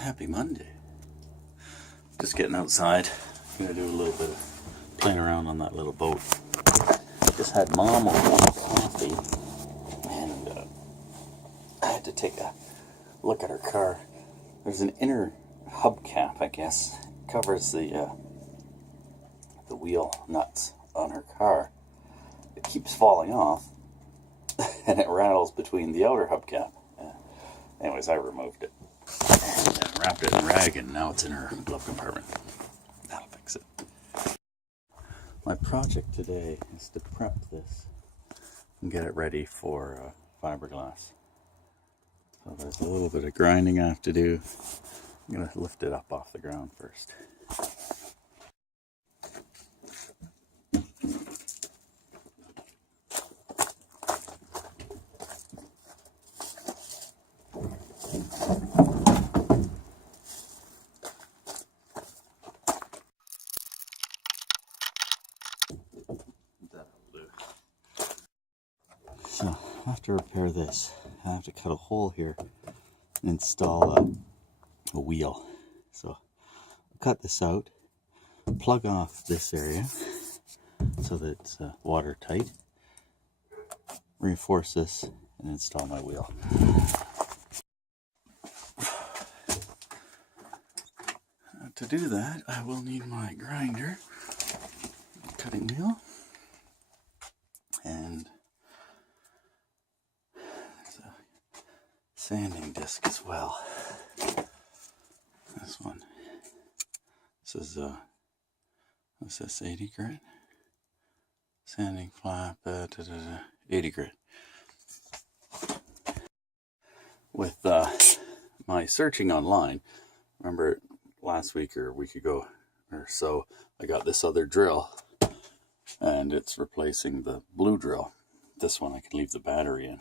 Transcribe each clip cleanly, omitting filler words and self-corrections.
Happy Monday. Just getting outside. Gonna do a little bit of playing around on that little boat. Just had Mom over for coffee, and I had to take a look at her car. There's an inner hubcap, I guess, covers the wheel nuts on her car. It keeps falling off, and it rattles between the outer hubcap. Anyways, I removed it and wrapped it in rag, and now it's in her glove compartment. That'll fix it. My project today is to prep this and get it ready for fiberglass. So there's a little bit of grinding I have to do. I'm going to lift it up off the ground first. So I have to repair this. I have to cut a hole here and install a wheel. So I'll cut this out, plug off this area so that it's watertight, reinforce this, and install my wheel. To do that, I will need my grinder, cutting wheel, and there's a sanding disc as well. This one. This is what's this, 80 grit? Sanding flap, 80 grit. With my searching online, remember last week or a week ago or so, I got this other drill, and it's replacing the blue drill. This one I can leave the battery in,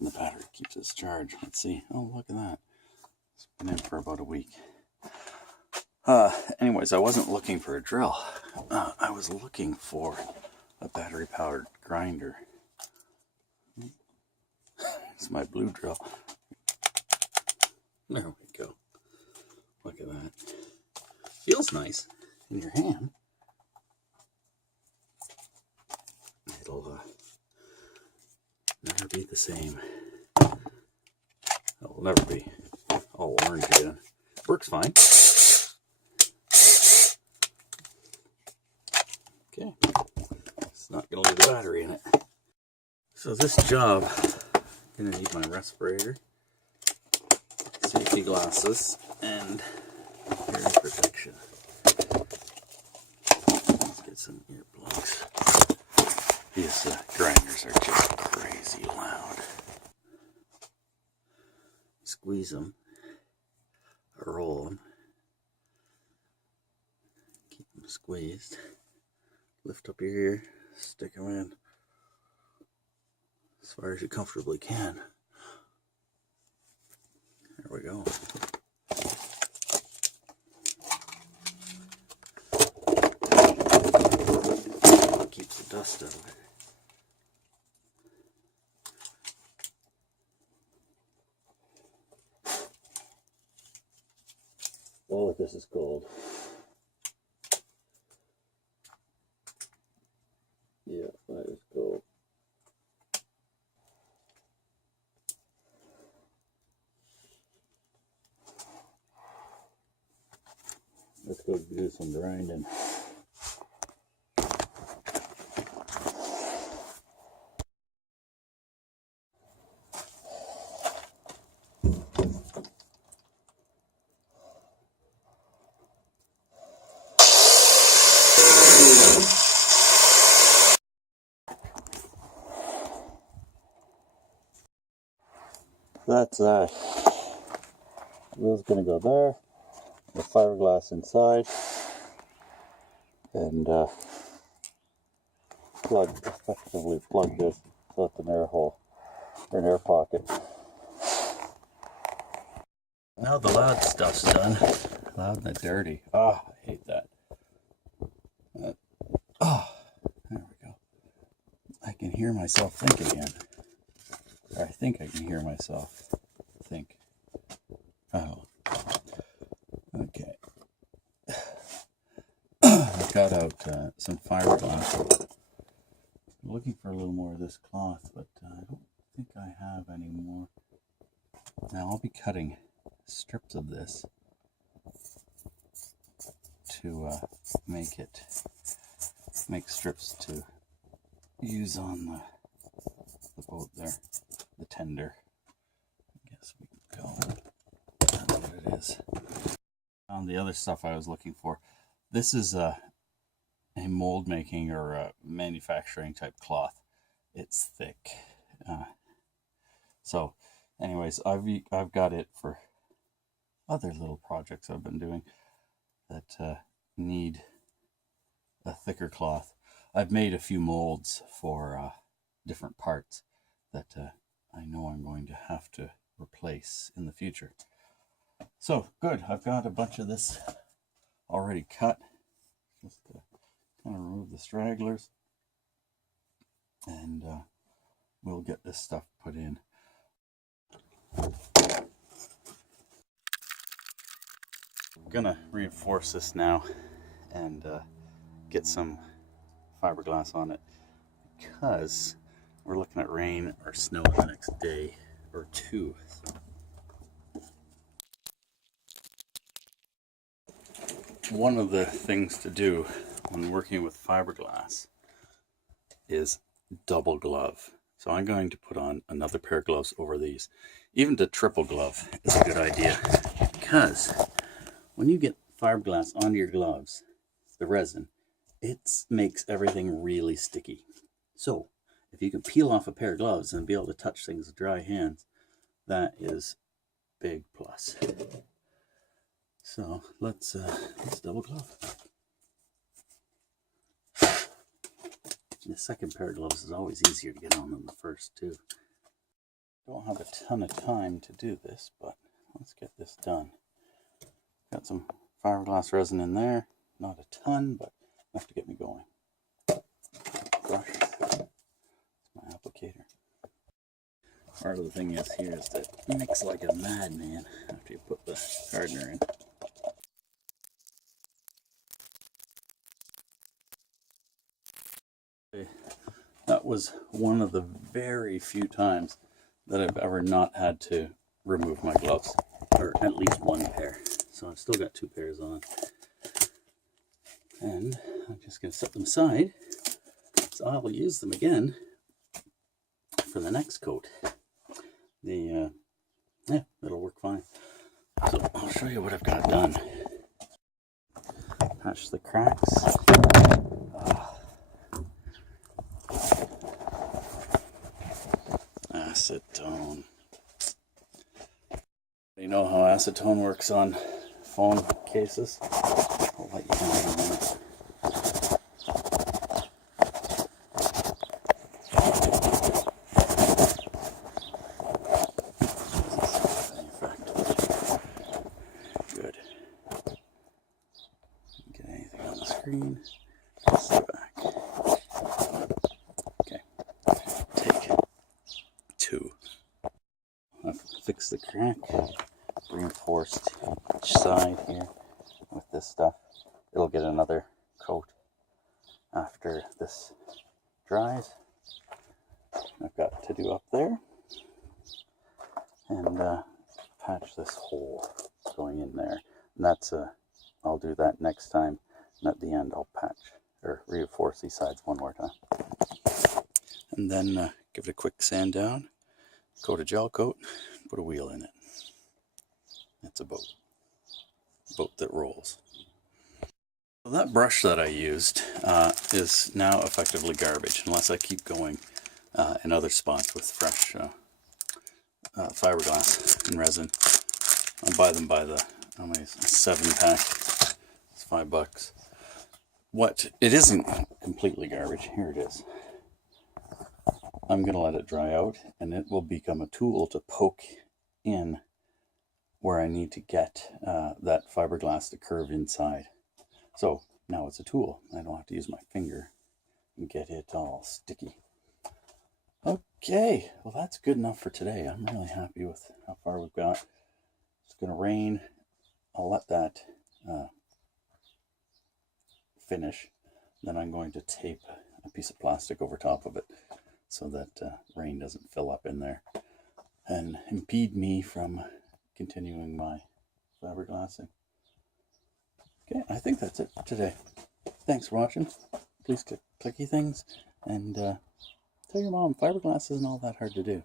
and the battery keeps its charge. Let's see. Oh, look at that. It's been in for about a week. Anyways, I wasn't looking for a drill. I was looking for a battery-powered grinder. It's my blue drill. There we go. Look at that. Feels nice in your hand. It'll never be the same. It'll never be all orange again. Works fine. Okay. It's not going to leave the battery in it. So this job, I'm going to need my respirator, safety glasses, and hearing protection. Let's get some earplugs. These grinders are just crazy loud. Squeeze them, roll them, keep them squeezed. Lift up your ear, stick them in as far as you comfortably can. There we go. Keeps the dust out of it. Oh, this is cold. Yeah, that is cold. Let's go do some grinding. That's wheel's gonna go there, the fiberglass inside, and effectively plug this so it's an air hole or an air pocket. Now the loud stuff's done. Loud and the dirty. Ah, I hate that. There we go. I can hear myself think again. Or I think I can hear myself think. Oh. cut out some fiberglass. I'm looking for a little more of this cloth, but I don't think I have any more. Now I'll be cutting strips of this to make strips to use on the boat there, the tender. I guess we can call it. That's what it is. The other stuff I was looking for. This is a mold making or a manufacturing type cloth. It's thick. So anyways, I've got it for other little projects I've been doing that need a thicker cloth. I've made a few molds for different parts that I know I'm going to have to replace in the future. So good, I've got a bunch of this already cut. Just kind of remove the stragglers, and we'll get this stuff put in. I'm gonna reinforce this now and get some fiberglass on it, because we're looking at rain or snow the next day or two. One of the things to do when working with fiberglass is double glove. So I'm going to put on another pair of gloves over these. Even to triple glove is a good idea, because when you get fiberglass onto your gloves, the resin, it makes everything really sticky. So if you can peel off a pair of gloves and be able to touch things with dry hands, that is big plus. So let's double glove. The second pair of gloves is always easier to get on than the first too. Don't have a ton of time to do this, but let's get this done. Got some fiberglass resin in there. Not a ton, but enough to get me going. Brush. It's my applicator. Part of the thing is here is that it mix like a madman after you put the hardener in. That was one of the very few times that I've ever not had to remove my gloves, or at least one pair. So I've still got two pairs on. And I'm just going to set them aside, so I'll use them again for the next coat. Yeah, that'll work fine. So I'll show you what I've got done. Patch the cracks. Acetone. You know how acetone works on phone cases? I'll let you know in a minute. Good. Get anything on the screen? Stay back. Okay. Take two. I've fixed the crack, reinforced each side here with this stuff. It'll get another coat after this dries. I've got to do up there and patch this hole going in there. And that's I'll do that next time, and at the end I'll patch or reinforce these sides one more time. And then give it a quick sand down, coat a gel coat, put a wheel in it. It's a boat that rolls. So that brush that I used is now effectively garbage, unless I keep going in other spots with fresh fiberglass and resin. I'll buy them by the 7-pack. It's $5. What it isn't completely garbage. Here it is. I'm going to let it dry out, and it will become a tool to poke in where I need to get that fiberglass to curve inside. So now it's a tool. I don't have to use my finger and get it all sticky. Okay, well that's good enough for today. I'm really happy with how far we've got. It's going to rain. I'll let that finish, then I'm going to tape a piece of plastic over top of it so that rain doesn't fill up in there and impede me from continuing my fiberglassing. Okay, I think that's it for today. Thanks for watching. Please click clicky things and tell your mom fiberglass isn't all that hard to do.